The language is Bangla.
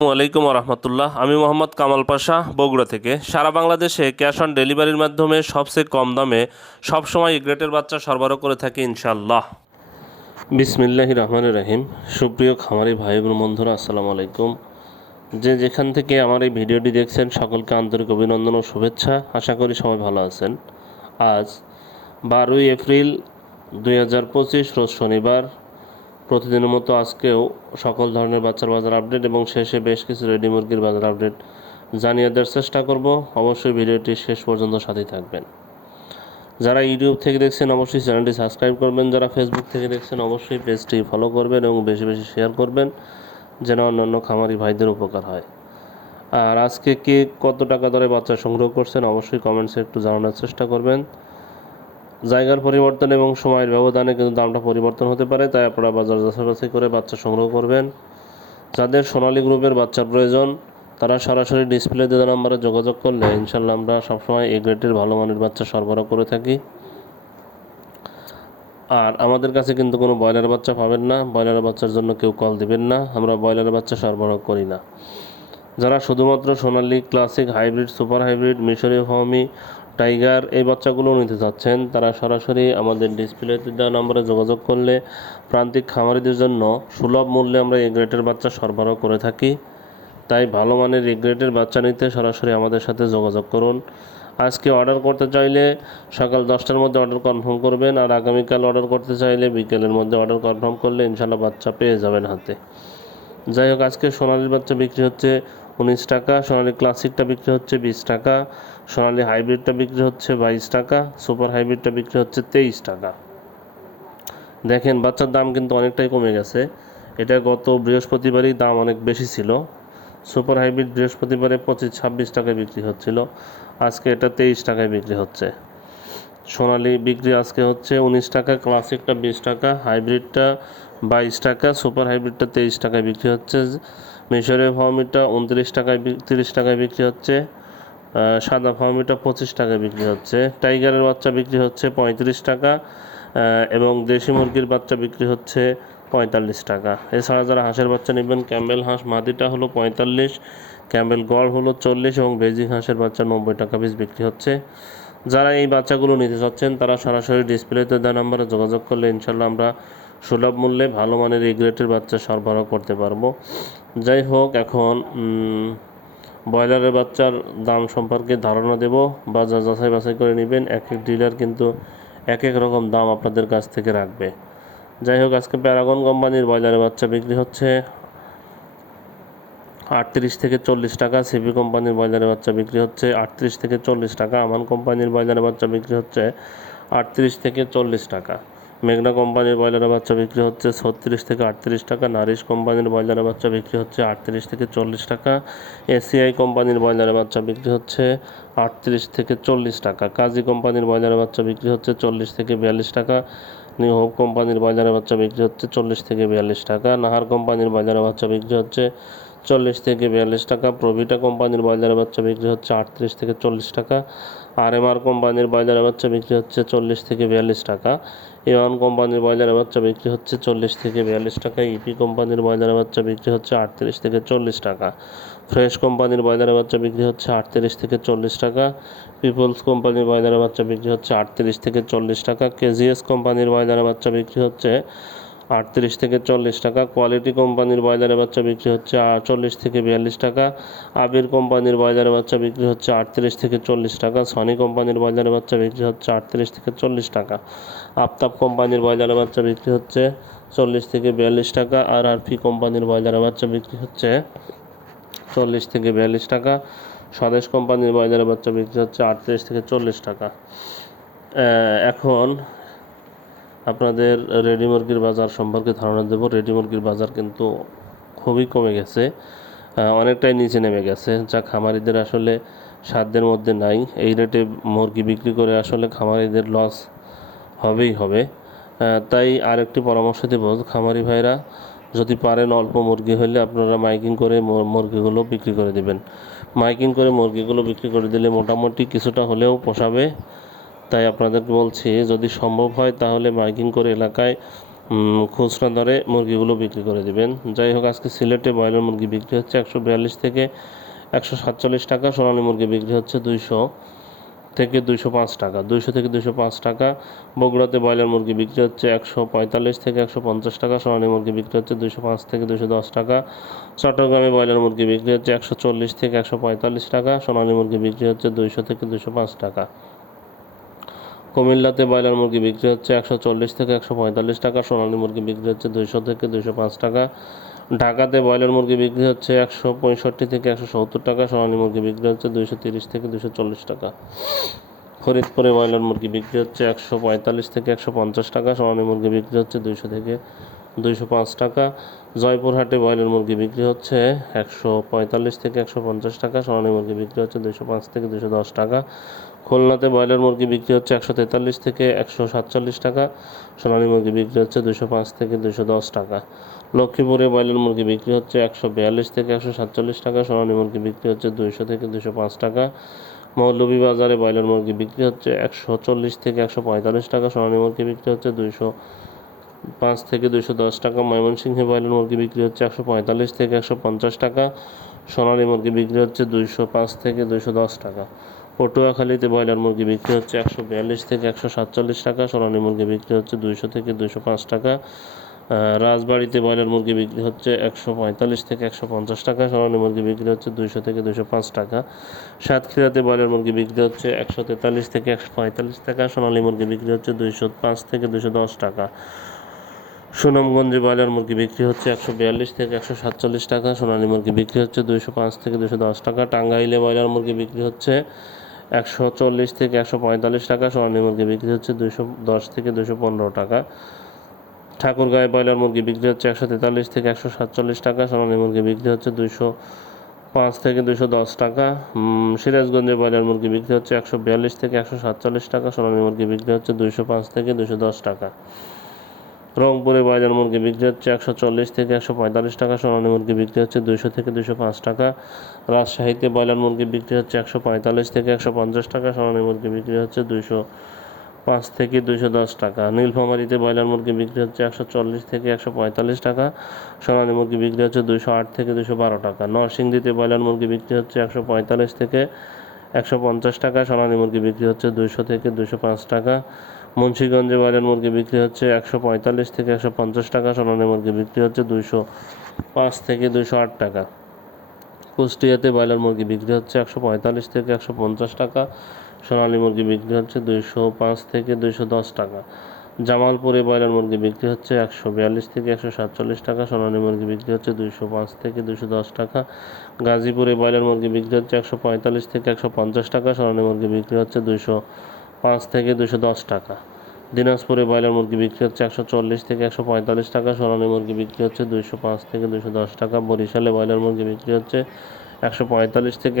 আসসালামু আলাইকুম রহমতুল্লাহ। আমি মোহাম্মদ কামাল পাশা, বগুড়া থেকে। সারা বাংলাদেশে ক্যাশ অন ডেলিভারির মাধ্যমে সবচেয়ে কম দামে সবসময় এ গ্রেটের বাচ্চা সরবরাহ করে থাকি ইনশাল্লাহ। বিসমিল্লাহির রহমানির রহিম। সুপ্রিয় খামারি ভাই বোন বন্ধুরা, আসসালামু আলাইকুম। যে যেখান থেকে আমার এই ভিডিওটি দেখছেন সকলকে আন্তরিক অভিনন্দন ও শুভেচ্ছা। আশা করি সবাই ভালো আছেন। আজ 12ই এপ্রিল 2025 রোজ শনিবার। প্রতিদিনের মতো আজকেও সকল ধরনের বাচ্চার বাজার আপডেট এবং শেষে বেশ কিছু রেডি মুরগির বাজার আপডেট জানিয়ে দেওয়ার চেষ্টা করব। অবশ্যই ভিডিওটি শেষ পর্যন্ত সাথেই থাকবেন। যারা ইউটিউব থেকে দেখছেন অবশ্যই চ্যানেলটি সাবস্ক্রাইব করবেন, যারা ফেসবুক থেকে দেখছেন অবশ্যই পেজটি ফলো করবেন এবং বেশি বেশি শেয়ার করবেন যেন অন্যান্য খামারি ভাইদের উপকার হয়। আর আজকে কে কত টাকা দরে বাচ্চা সংগ্রহ করছেন অবশ্যই কমেন্টসে একটু জানানোর চেষ্টা করবেন। জায়গার পরিবর্তন এবং সময়ের ব্যবধানে কিন্তু দামটা পরিবর্তন হতে পারে, তাই আপনারা বাজার যাচাই করে বাচ্চা সংগ্রহ করবেন। যাদের সোনালী গ্রুপের বাচ্চার প্রয়োজন তারা সরাসরি ডিসপ্লে দেওয়া নাম্বারে যোগাযোগ করলে ইনশাল্লাহ আমরা সবসময় এ গ্রেডের ভালো মানের বাচ্চা সরবরাহ করে থাকি। আর আমাদের কাছে কিন্তু কোনো ব্রয়লার বাচ্চা পাবেন না, ব্রয়লার বাচ্চার জন্য কেউ কল দিবেন না, আমরা ব্রয়লার বাচ্চা সরবরাহ করি না। যারা শুধুমাত্র সোনালী, ক্লাসিক, হাইব্রিড, সুপার হাইব্রিড, মিশরীয় ফার্মি, টাইগার এই বাচ্চাগুলো নিতে চাচ্ছেন তারা সরাসরি আমাদের ডিসপ্লেতে দেওয়া নম্বরে যোগাযোগ করলে প্রান্তিক খামারিদের জন্য সুলভ মূল্যে আমরা এ গ্রেডের বাচ্চা সরবরাহ করে থাকি। তাই ভালো মানের এ গ্রেডের বাচ্চা নিতে সরাসরি আমাদের সাথে যোগাযোগ করুন। আজকে অর্ডার করতে চাইলে সকাল 10টার মধ্যে অর্ডার কনফার্ম করবেন, আর আগামীকাল অর্ডার করতে চাইলে বিকেলের মধ্যে অর্ডার কনফার্ম করলে ইনশাল্লাহ বাচ্চা পেয়ে যাবেন হাতে। যাই হোক, আজকে সোনালির বাচ্চা বিক্রি হচ্ছে 19 টাকা, সোনালি ক্লাসিকটা বিক্রি হচ্ছে 20 টাকা, সোনালি হাইব্রিডটা বিক্রি হচ্ছে 22 টাকা, সুপার হাইব্রিডটা বিক্রি হচ্ছে 23 টাকা। দেখেন বাচ্চার দাম কিন্তু অনেকটাই কমে গেছে। এটা গত বৃহস্পতিবারই দাম অনেক বেশি ছিল। সুপার হাইব্রিড বৃহস্পতিবারে 25-26 টাকায় বিক্রি হচ্ছিল, আজকে এটা 23 টাকায় বিক্রি হচ্ছে। সোনালি বিক্রি আজকে হচ্ছে 19 টাকা, ক্লাসিকটা 20 টাকা, হাইব্রিডটা 22 টাকা, সুপার হাইব্রিডটা 23 টাকায় বিক্রি হচ্ছে। মিশরীয় ফার্মিটা 29 টাকায় 30 টাকায় বিক্রি হচ্ছে। সাদা ফার্মিটা 25 টাকায় বিক্রি হচ্ছে। টাইগারের বাচ্চা বিক্রি হচ্ছে 35 টাকা এবং দেশি মুরগির বাচ্চা বিক্রি হচ্ছে 45 টাকা। এছাড়া যারা হাঁসের বাচ্চা নেবেন, ক্যাম্বেল হাঁস মাদিটা হলো 45, ক্যাম্বেল গড় হলো 40 এবং বেজিং হাঁসের বাচ্চা 90 টাকা পিস বিক্রি হচ্ছে। যারা এই বাচ্চাগুলো নিতে চাচ্ছেন তারা সরাসরি ডিসপ্লেতে দেওয়া নাম্বারে যোগাযোগ করলে ইনশাল্লাহ আমরা সুলভ মূল্যে ভালো মানের এই গ্রেটের বাচ্চা সরবরাহ করতে পারবো। যাই হোক, এখন ব্রয়লারের বাচ্চার দাম সম্পর্কে ধারণা দেব। বাজার বাছাই করে নেবেন, এক এক ডিলার কিন্তু এক এক রকম দাম আপনাদের কাছ থেকে রাখবে। যাই হোক, আজকে প্যারাগন কোম্পানির ব্রয়লারের বাচ্চা বিক্রি হচ্ছে 38 থেকে 40 টাকা, সিপি কোম্পানির ব্রয়লারের বাচ্চা বিক্রি হচ্ছে 38 থেকে 40 টাকা, আমান কোম্পানির ব্রয়লারের বাচ্চা বিক্রি হচ্ছে 38 থেকে 40 টাকা, মেঘনা কোম্পানির ব্রয়লারের বাচ্চা বিক্রি হচ্ছে 36 থেকে 38 টাকা, নারিশ কোম্পানির ব্রয়লারের বাচ্চা বিক্রি হচ্ছে 38 থেকে 40 টাকা, এসিআই কোম্পানির ব্রয়লারের বাচ্চা বিক্রি হচ্ছে 38 থেকে 40 টাকা, কাজী কোম্পানির ব্রয়লারের বাচ্চা বিক্রি হচ্ছে 40 থেকে 42 টাকা, নিউ হোপ কোম্পানির ব্রয়লারের বাচ্চা বিক্রি হচ্ছে 40 থেকে 42 টাকা, নাহার কোম্পানির ব্রয়লারের বাচ্চা বিক্রি হচ্ছে 40 থেকে 42 টাকা, প্রভিটা কোম্পানির ব্রয়লারের বাচ্চা বিক্রি হচ্ছে 38 থেকে 40 টাকা, আরএমআর কোম্পানির ব্রয়লারের বাচ্চা বিক্রি হচ্ছে 40 থেকে 42 টাকা, এওয়ান কোম্পানির ব্রয়লারের বাচ্চা বিক্রি হচ্ছে 40 থেকে 42 টাকা, ইপি কোম্পানির ব্রয়লারের বাচ্চা বিক্রি হচ্ছে 38 থেকে 40 টাকা, ফ্রেশ কোম্পানির ব্রয়লারের বাচ্চা বিক্রি হচ্ছে 38 থেকে 40 টাকা, পিপলস কোম্পানির ব্রয়লারের বাচ্চা বিক্রি হচ্ছে 38 থেকে 40 টাকা, কেজিএস কোম্পানির ব্রয়লারের বাচ্চা বিক্রি হচ্ছে 38 থেকে 40 টাকা, কোয়ালিটি কোম্পানির ব্রয়লারের বাচ্চা বিক্রি হচ্ছে 40 থেকে 42 টাকা, আবির কোম্পানির ব্রয়লারের বাচ্চা বিক্রি হচ্ছে 38 থেকে 40 টাকা, সনি কোম্পানির ব্রয়লারের বাচ্চা বিক্রি হচ্ছে 38 থেকে 40 টাকা, আফতাব কোম্পানির ব্রয়লারের বাচ্চা বিক্রি হচ্ছে 40 থেকে 42 টাকা, আর আরপি কোম্পানির ব্রয়লারের বাচ্চা বিক্রি হচ্ছে 40 থেকে 42 টাকা, স্বদেশ কোম্পানির ব্রয়লারের বাচ্চা বিক্রি হচ্ছে 38 থেকে 40 টাকা। এখন আপনাদের রেডি মুরগির বাজার সম্পর্কে ধারণা দেব। রেডি মুরগির বাজার কিন্তু খুবই কমে গেছে, অনেকটাই নিচে নেমে গেছে, যা খামারিদের আসলে সাধ্যের মধ্যে নাই। এই রেটে মুরগি বিক্রি করে আসলে খামারিদের লস হবেই হবে। তাই আরেকটি পরামর্শ দেব, খামারি ভাইরা যদি পারেন অল্প মুরগি হলে আপনারা মাইকিং করে মুরগিগুলো বিক্রি করে দিবেন। মাইকিং করে মুরগিগুলো বিক্রি করে দিলে মোটামুটি কিছুটা হলেও পোষাবে। তাই আপনাদেরকে বলছি, যদি সম্ভব হয় তাহলে মাইকিং করে এলাকায় খুচরা দরে মুরগিগুলো বিক্রি করে দিবেন। যাই হোক, আজকে সিলেটে ব্রয়লার মুরগি বিক্রি হচ্ছে 142 থেকে 147 টাকা, সোনালী মুরগি বিক্রি হচ্ছে 200 থেকে 205 টাকা, 200 থেকে 205 টাকা। বগুড়াতে ব্রয়লার মুরগি বিক্রি হচ্ছে 145 থেকে 150 টাকা, সোনালী মুরগি বিক্রি হচ্ছে 205 থেকে 210 টাকা। চট্টগ্রামে ব্রয়লার মুরগি বিক্রি হচ্ছে 140 থেকে 145 টাকা, সোনালী মুরগি বিক্রি হচ্ছে 200 থেকে 205 টাকা। কুমিল্লাতে ব্রয়লার মুরগি বিক্রি হচ্ছে 140 থেকে 145 টাকা, সোনালী মুরগি বিক্রি হচ্ছে 200 থেকে 205 টাকা। ঢাকাতে ব্রয়লার মুরগি বিক্রি হচ্ছে 165 থেকে 170 টাকা, সোনালী মুরগি বিক্রি হচ্ছে 230 থেকে 240 টাকা। ফরিদপুরে ব্রয়লার মুরগি বিক্রি হচ্ছে 145 থেকে 150 টাকা, সোনালী মুরগি বিক্রি হচ্ছে 200 থেকে 205 টাকা। জয়পুরহাটে ব্রয়লার মুরগি বিক্রি হচ্ছে 145 থেকে 150 টাকা, সোনালী মুরগি বিক্রি হচ্ছে 205 থেকে 210 টাকা। খুলনাতে ব্রয়লার মুরগি বিক্রি হচ্ছে 143 থেকে 147 টাকা, সোনালী মুরগি বিক্রি হচ্ছে 205 থেকে 210 টাকা। লক্ষ্মীপুরে ব্রয়লার মুরগি বিক্রি হচ্ছে 142 থেকে 147 টাকা, সোনালী মুরগি বিক্রি হচ্ছে 200 থেকে 205 টাকা। মৌলভীবাজারে ব্রয়লার মুরগি বিক্রি হচ্ছে 140 থেকে 145 টাকা, সোনালী মুরগি বিক্রি হচ্ছে 205 থেকে 210 টাকা। ময়মনসিংহে ব্রয়লার মুরগি বিক্রি হচ্ছে 145 থেকে 150 টাকা, সোনালী মুরগি বিক্রি হচ্ছে 205 থেকে 210 টাকা। পটুয়াখালীতে ব্রয়লার মুরগি বিক্রি হচ্ছে 142 থেকে 147 টাকা, সোনালী মুরগি বিক্রি হচ্ছে 200 থেকে 205 টাকা। রাজবাড়িতে ব্রয়লার মুরগি বিক্রি হচ্ছে 145 থেকে 150 টাকা, সোনালী মুরগি বিক্রি হচ্ছে 200 থেকে 205 টাকা। সাতক্ষীরাতে ব্রয়লার মুরগি বিক্রি হচ্ছে 143 থেকে 145 টাকা, সোনালী মুরগি বিক্রি হচ্ছে 205 থেকে 210 টাকা। সুনামগঞ্জে ব্রয়লার মুরগি বিক্রি হচ্ছে 142 থেকে 147 টাকা, সোনালী মুরগি বিক্রি হচ্ছে 205 থেকে 210 টাকা। টাঙ্গাইলে ব্রয়লার মুরগি বিক্রি হচ্ছে 140 থেকে 145 টাকা, সোনালী মুরগি বিক্রি হচ্ছে 210 থেকে 215 টাকা। ঠাকুরগাঁয়ে ব্রয়লার মুরগি বিক্রি হচ্ছে 143 থেকে 147 টাকা, সোনালী মুরগি বিক্রি হচ্ছে 205 থেকে 210 টাকা। সিরাজগঞ্জে ব্রয়লার মুরগি বিক্রি হচ্ছে 142 থেকে 147 টাকা, সোনালী মুরগি বিক্রি হচ্ছে 205 থেকে 210 টাকা। রংপুরে ব্রয়লার মুরগি বিক্রি হচ্ছে 140 থেকে 145 টাকা, সোনালী মুরগি বিক্রি হচ্ছে 200 থেকে 205 টাকা। রাজশাহীতে ব্রয়লার মুরগি বিক্রি হচ্ছে 145 থেকে 150 টাকা, সোনালী মুরগি বিক্রি হচ্ছে 205 থেকে 210 টাকা। নীলফামারীতে ব্রয়লার মুরগি বিক্রি হচ্ছে 140 থেকে 145 টাকা, সোনালী মুরগি বিক্রি হচ্ছে 208 থেকে 212 টাকা। নরসিংদীতে ব্রয়লার মুরগি বিক্রি হচ্ছে 145 থেকে 150 টাকা, সোনালী মুরগি বিক্রি হচ্ছে 200 থেকে 205 টাকা। মুন্সিগঞ্জে ব্রয়লার মুরগি বিক্রি হচ্ছে 145 থেকে 150 টাকা, সোনালী মুরগি বিক্রি হচ্ছে 205 থেকে 208 টাকা। কুষ্টিয়াতে ব্রয়লার মুরগি বিক্রি হচ্ছে 145 থেকে 150 টাকা, সোনালী মুরগি বিক্রি হচ্ছে 205 থেকে 210 টাকা। জামালপুরে ব্রয়লার মুরগি বিক্রি হচ্ছে 142 থেকে 147 টাকা, সোনালী মুরগি বিক্রি হচ্ছে 205 থেকে 210 টাকা। গাজীপুরে ব্রয়লার মুরগি বিক্রি হচ্ছে 145 থেকে 150 টাকা, সোনালী মুরগি বিক্রি হচ্ছে 205 থেকে 210 টাকা। দিনাজপুরে ব্রয়লার মুরগি বিক্রি হচ্ছে 140 থেকে 145 টাকা, সোনালী মুরগি বিক্রি হচ্ছে 205 থেকে 210 টাকা। বরিশালে ব্রয়লার মুরগি বিক্রি হচ্ছে 145 থেকে